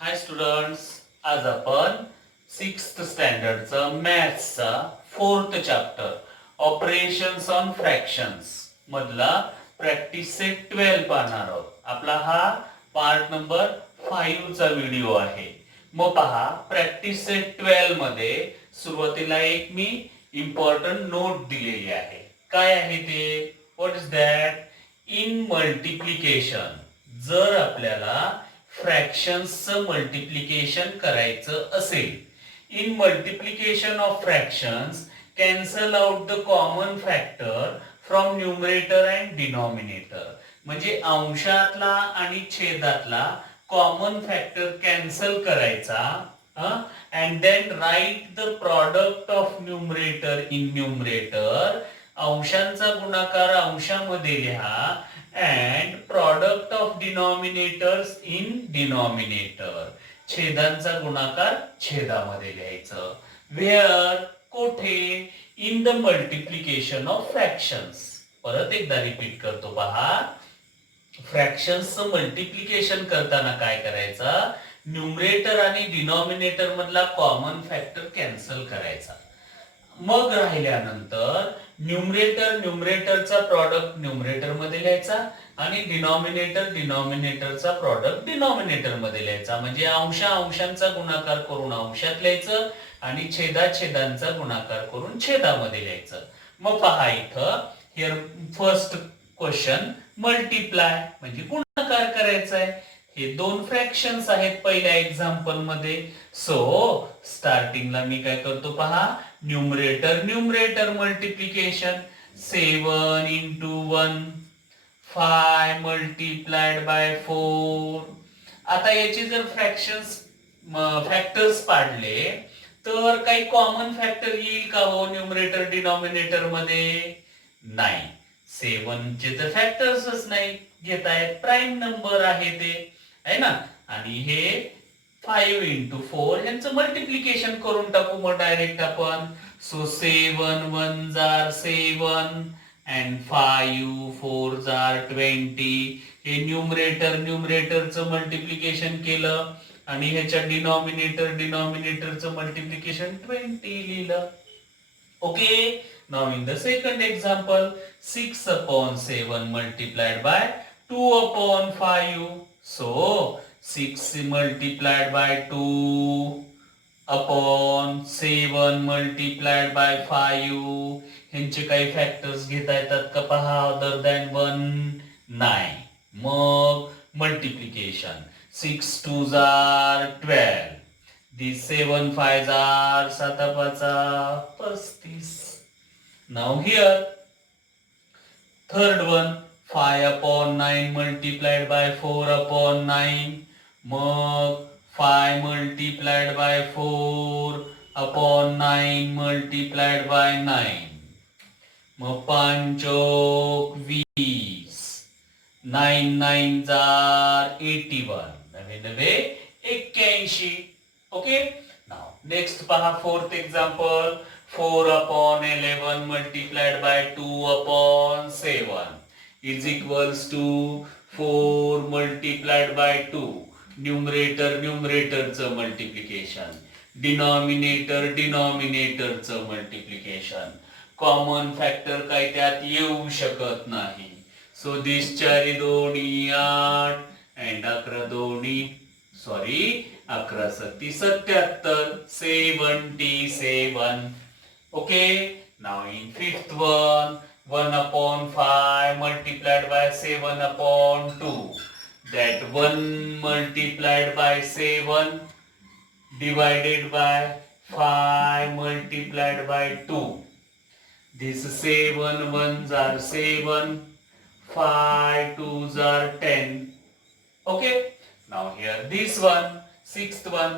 हाय students, आज आपण 6th स्टँडर्डचा मॅथ्सचा 4th chapter operations on fractions मधला प्रॅक्टिस सेट 12 पाहणार आहोत. आपला हा पार्ट नंबर 5 चा व्हिडिओ आहे. मग पहा, प्रॅक्टिस सेट 12 मध्ये सुरुवातीला एक मी इम्पॉर्टंट नोट दिलेली आहे. काय आहे ते? What is that? In multiplication जर आपल्याला फ्रॅक्शन्सचं मल्टिप्लिकेशन करायचं असेल, in multiplication of fractions cancel out the common factor from numerator and denominator. म्हणजे अंशातला आणि छेदातला कॉमन फॅक्टर कॅन्सल करायचा and then write the product of numerator in numerator. अंशांचा गुणाकार अंशामध्ये लिहा and product of denominators in denominator. छेदांचा गुणाकार छेदामध्ये लिहायचं. वेअर? कोठे? In the multiplication of fractions. परत एकदा रिपीट करतो पहा. फ्रॅक्शन्सचं मल्टिप्लिकेशन करताना काय करायचं? न्यूमरेटर आणि डिनॉमिनेटर मधला कॉमन फॅक्टर कॅन्सल करायचा. मग राहिल्यानंतर न्यूमरेटरचा प्रॉडक्ट न्यूमरेटर मध्ये लिहायचा आणि डिनॉमिनेटरचा प्रॉडक्ट डिनॉमिनेटर मध्ये लिहायचा. म्हणजे अंशांचा गुणाकार करून अंशात लिहायचं आणि छेदांचा गुणाकार करून छेदामध्ये लिहायचं. मग पहा इथं हिअर फर्स्ट क्वेश्चन मल्टिप्लाय म्हणजे गुणाकार करायचा आहे. हे दोन फ्रॅक्शन्स आहेत पहिल्या एक्झाम्पल मध्ये. सो स्टार्टिंगला मी काय करतो पहा, numerator multiplication. 7 into 1 5 multiplied by 4. आता याचे जर फॅक्टर्स पाडले तर काही कॉमन फॅक्टर येईल का हो न्यूमरेटर डिनॉमिनेटर मध्ये? नाही. 7 चे तर फॅक्टर्सच नाही घेतायत, प्राईम नंबर आहे ते, आहे ना. आणि हे 5 into 4 यांचं मल्टिप्लिकेशन करून टाकू मग डायरेक्ट आपण. So 7 1s are 7 and 5 4s are 20. हे न्यूमरेटरचं मल्टिप्लिकेशन केलं आणि ह्याच्या डिनॉमिनेटरचं मल्टिप्लिकेशन 20 लिहिलं. Okay. Now in the second example, 6 upon 7 multiplied by 2 upon 5. So 6 multiplied by 2 upon 7 multiplied by 5. ह्यांचे काही फॅक्टर्स घेता येतात का पहा अदर दॅन 1? नाही. मग multiplication 6 2s are 12. These 7 5s are 7 5 35. Now here third one 5 upon 9 multiplied by 4 upon 9. मग 5 multiplied by 4 upon 9 multiplied by 9. मग 5 20. 9 9s are 81. 81. Okay. Now next पहा fourth example. 4 upon 11 multiplied by 2 upon 7 is equals to 4 multiplied by 2. न्यूमरेटरचं multiplication, डिनॉमिनेटरचं multiplication. Common factor काय त्यात येऊ शकत नाही. सो दिस 4 दोन्ही 8 अँड 11 दोन्ही 11 Satti 77 77. Okay, now in fifth one, 1 upon 5 multiplied by 7 upon 2. That 1 multiplied by 7 divided by 5 multiplied by 2. This 7 1s are 7, 5 2s are 10. Okay, now here this one, sixth one.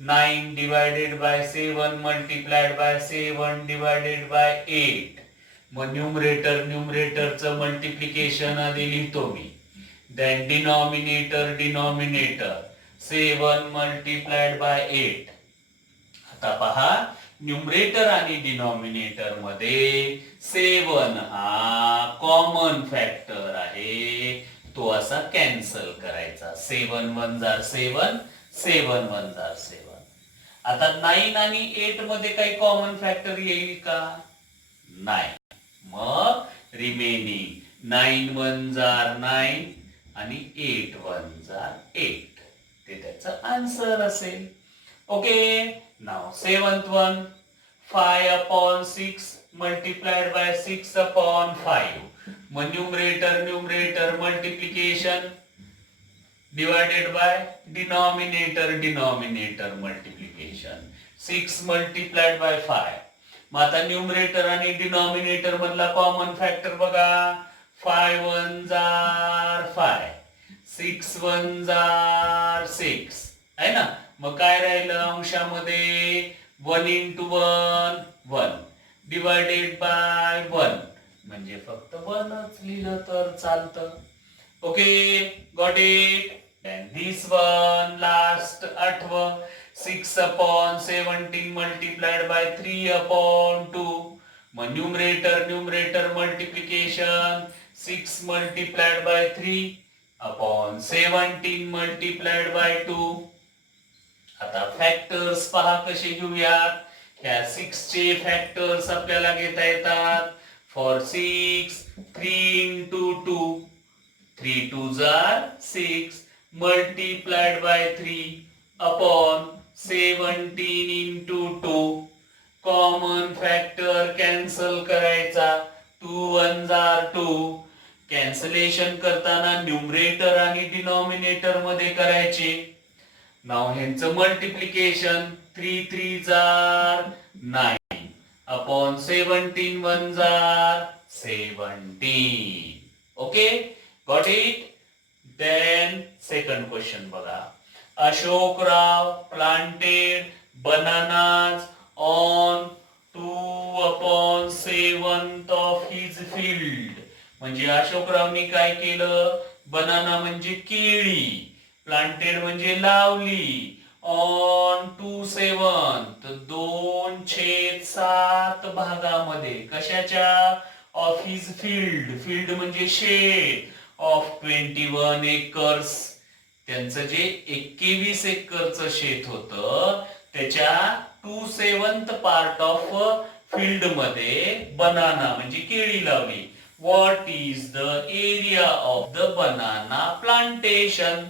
9 divided by 7 multiplied by 7 divided by 8. मग न्यूमरेटरचं multiplication आधी लिहितो मी. Then denominator 7 multiplied by 8. आता पहा numerator आणि denominator मध्ये 7 हा common factor आहे, तो असा कॅन्सल करायचा. 7 1s are 7, 7 1 जार 7. आता 9 आणि 8 मध्ये काही कॉमन फॅक्टर येईल का? नाही. मग रिमेनिंग 9 1 जार 9 आणि 8 1 जार 8. ते त्याचं आन्सर असेल. Okay. Now 7th one 5 upon 6 multiplied by 6 upon 5. मग numerator multiplication divided by denominator multiplication. 6 multiplied by 5. मग आता न्यूमरेटर आणि डिनॉमिनेटर मधला कॉमन फॅक्टर बघा. 5 1 जार 5, 6 1 जार 6 आहे ना. मग काय राहिलं अंशामध्ये? 1 into 1 1 डिवायडेड बाय 1 म्हणजे फक्त 1च लिहिलं तर चालतं. Okay, got it. And this one last 8th 6 upon 17 multiplied by 3 upon 2. मग numerator multiplication 6 multiplied by 3 upon 17 multiplied by 2. आता फॅक्टर्स पहा कसे घेऊयात. ह्या 6 चे फॅक्टर्स आपल्याला घेता येतात. फॉर 6 3 into 2 3 2 जार 6 multiplied by 3 upon 17 into 2. Common factor cancel करायचा. 2 1 जार 2. कॅन्सलेशन करताना न्यूमरेटर आणि डिनॉमिनेटर मध्ये करायचे. नाव ह्यांचं मल्टिप्लिकेशन 3 3 जार 9 अपॉन 17 1 जार 17. Okay, got it. Then second question बघा. Ashokrao planted bananas on 2 upon 7th of his field. म्हणजे अशोकरावनी काय केलं? बनाना म्हणजे केळी, प्लांटेड म्हणजे लावली, ऑन 2/7 2/7 भागामध्ये. कशाच्या? Of his field. फील्ड म्हणजे शेत. Of 21 acres. त्यांचं जे 21 एकरचं शेत होतं त्याच्या 2/7 पार्ट ऑफ फील्ड मध्ये बनाना म्हणजे केळी लावली. What is the area of the banana plantation?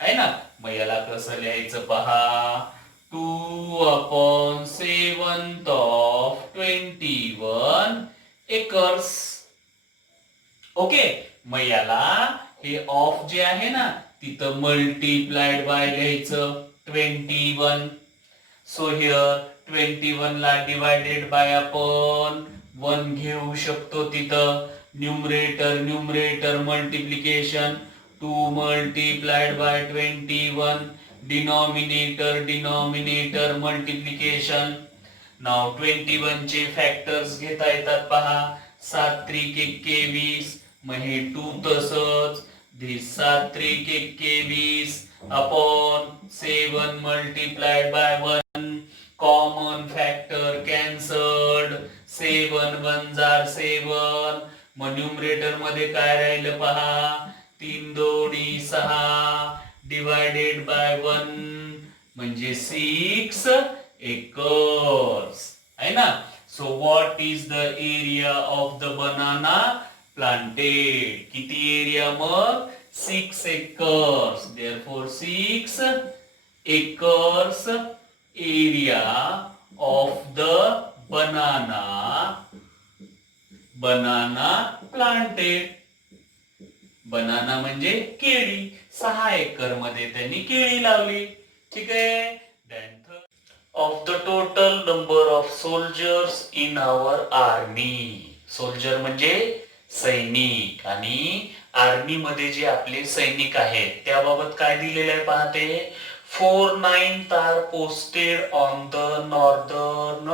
आहे ना. मग याला कसं लिहायचं पहा. 2 upon 7th of 21 acres. Okay, मग याला हे ऑफ जे आहे ना तिथं मल्टिप्लाइड बाय लिहायचं 21. सो हिअर 21 ला डिवायडेड बाय आपण 1 घेऊ शकतो तिथं. Numerator multiplication 2 multiplied by 21. Denominator multiplication. नाव 21 चे फॅक्टर्स घेता येतात पहा. 7 3 21. मग हे 2 तसंच. 7 3 21 upon 7 multiplied by 1. Common factor cancelled. 7 1 जार 7. मग न्यूमरेटर मध्ये काय राहिलं पहा. 3 2 6 डिवायडेड बाय 1 म्हणजे 6 एकर्स. आहे ना. So what is the area of the banana planted? किती एरिया मग? 6 acres. Therefore 6 acres area of the banana planted. Banana म्हणजे केळी. 6 एकर मध्ये त्यांनी केळी लावली. ठीक आहे. Of the total number of soldiers in our army. Soldier म्हणजे सैनिक आणि आर्मी मध्ये जे आपले सैनिक आहेत त्याबाबत काय दिलेलं आहे पाहते. 4/9 are posted on the northern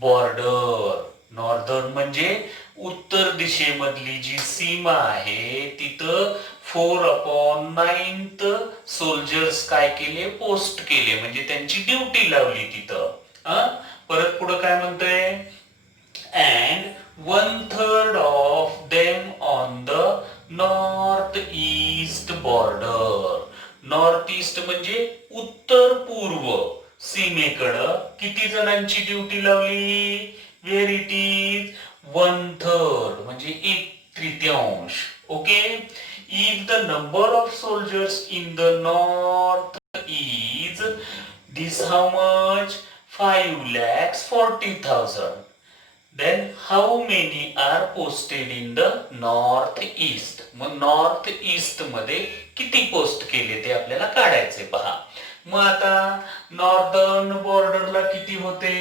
border. Northern म्हणजे उत्तर दिशेमधली जी सीमा आहे तिथं 4/9 सोल्जर्स काय केले? पोस्ट केले म्हणजे त्यांची ड्युटी लावली तिथं. परत पुढे काय म्हणतंय? And 1/3 of them on the north east border. North east म्हणजे उत्तर पूर्व सीमेकडं किती जणांची ड्युटी लावली? वेर इट इज 1/3 म्हणजे 1/3. Okay. If the number of soldiers in the north is this how much? 5,40,000. Then how many are posted in the north east? मग north east मध्ये किती पोस्ट केले ते आपल्याला काढायचे पहा. मग आता नॉर्दर्न बॉर्डरला किती होते?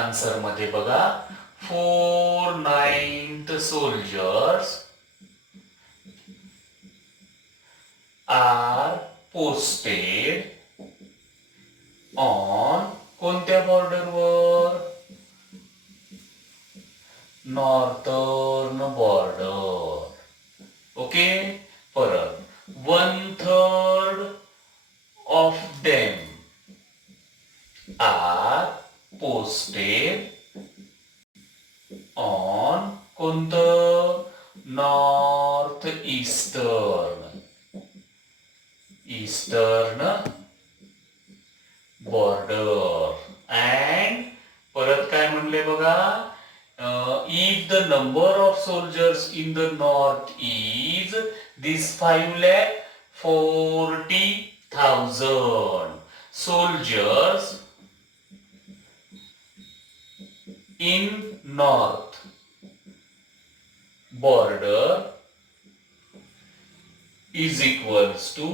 आन्सर मध्ये बघा 4/9 soldiers are posted ऑन कोणत्या बॉर्डरवर? Northern border. ओके. परत 1/3 of them are posted on कोणतं? North eastern border. अँड परत काय म्हणले बघा? If the number of soldiers in the north is this 5,40,000 soldiers in north border is equals to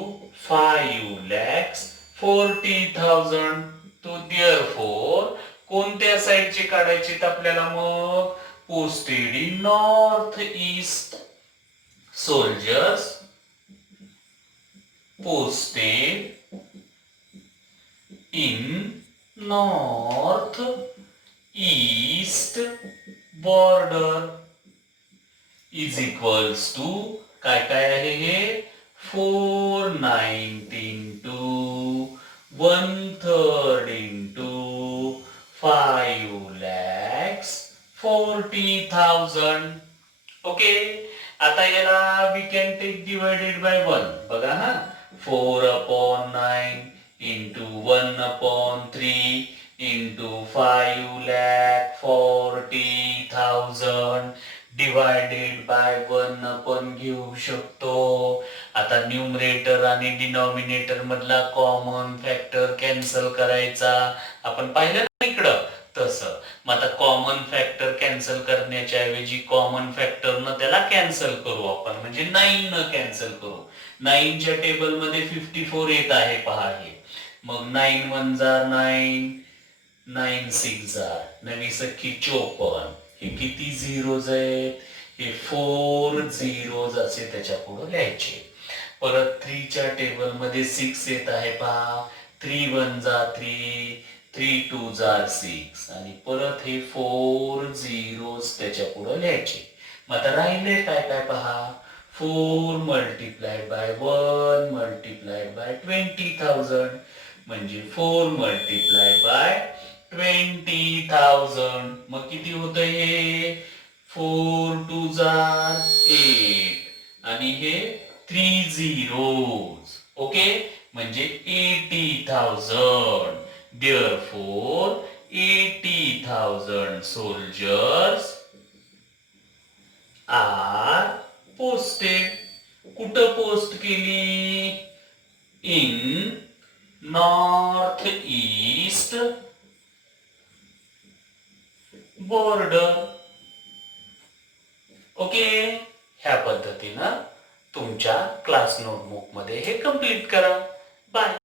5,40,000. तो therefore कोणत्या साईडचे काढायचे आपल्याला? मग posted in north east soldiers posted in north east border is equals to काय काय आहे हे? 4/9 into 1/3 into 5,40,000. ओके. आता याला we can take divided by 1. बघा हा. 4/9 into 1/3 into 5,40,000 डिवायडेड बाय 1 आपण घेऊ शकतो. आता न्यूमरेटर आणि डिनॉमिनेटर मधला कॉमन फॅक्टर कॅन्सल करायचा. आपण पाहिलं ना इकडं तसं. मग आता कॉमन फॅक्टर कॅन्सल करण्याच्या ऐवजी कॉमन फॅक्टर न त्याला कॅन्सल करू आपण, म्हणजे 9 न कॅन्सल करू. 9च्या टेबल मध्ये 54 येत आहे पहा हे. मग 9 1 जा 9, 9 6 जा 9 सख्खी 54. हे किती झिरोज आहेत? हे 4 झिरोज असे त्याच्या पुढे लिहायचे. परत 3च्या टेबल मध्ये 6 येत आहे पहा. 3 1 जा 3, 3 2 जा 6 आणि परत हे 4 झिरोज त्याच्या पुढे लिहायचे. मग आता राहिले काय काय पहा. 4 multiplied by 1 multiplied by 20,000 म्हणजे 4 multiplied by 20,000. मग किती होतं हे? 4 2 जा 8 आणि हे 3 zeros. ओके. म्हणजे 80,000. Therefore 80,000 soldiers are posted. कुठं पोस्ट केली? In north east border. Okay. ह्या पद्धतीनं तुमच्या क्लास नोटबुक मध्ये हे कंप्लीट करा. बाय.